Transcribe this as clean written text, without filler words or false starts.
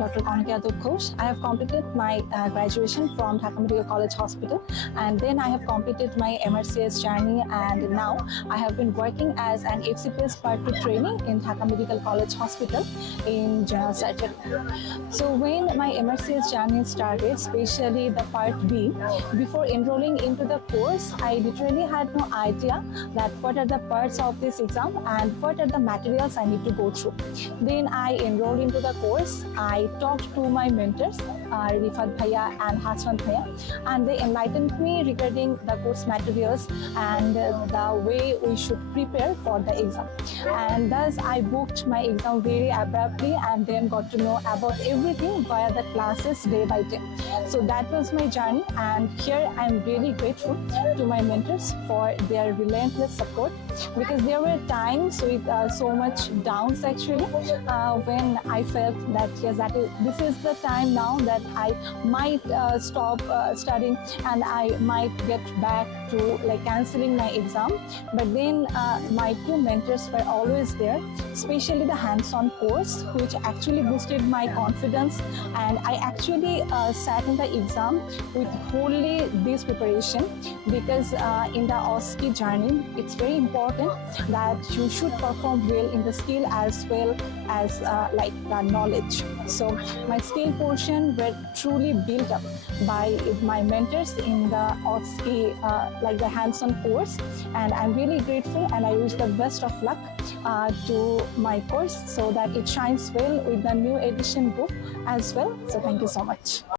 Dr. Kanak Ghosh. I have completed my graduation from Dhaka Medical College Hospital, and then I have completed my MRCS journey, and now I have been working as an FCPS Part 2 trainee in Dhaka Medical College Hospital in general surgery. So when my MRCS journey started, especially the Part B, before enrolling into the course, I literally had no idea that what are the parts of this exam and what are the materials I need to go through. Then I enrolled into the course. I talked to my mentors, Rifat Bhaiya and Hasran Bhaiya, and they enlightened me regarding the course materials and the way we should prepare for the exam. And thus I booked my exam very abruptly and then got to know about everything via the classes day by day. So that was my journey, and here I'm really grateful to my mentors for their relentless support, because there were times with so much downs actually when I felt that yes, this is the time now that I might stop studying and I might get back to like cancelling my exam. But then my two mentors were always there, especially the hands-on course, which actually boosted my confidence, and I actually sat in the exam with wholly this preparation, because in the OSCE journey it's very important that you should perform well in the skill as well as like the knowledge. So my skill portion were truly built up by my mentors in the OSCE like the hands-on course, and I'm really grateful, and I wish the best of luck to my course so that it shines well with the new edition book as well. So thank you so much.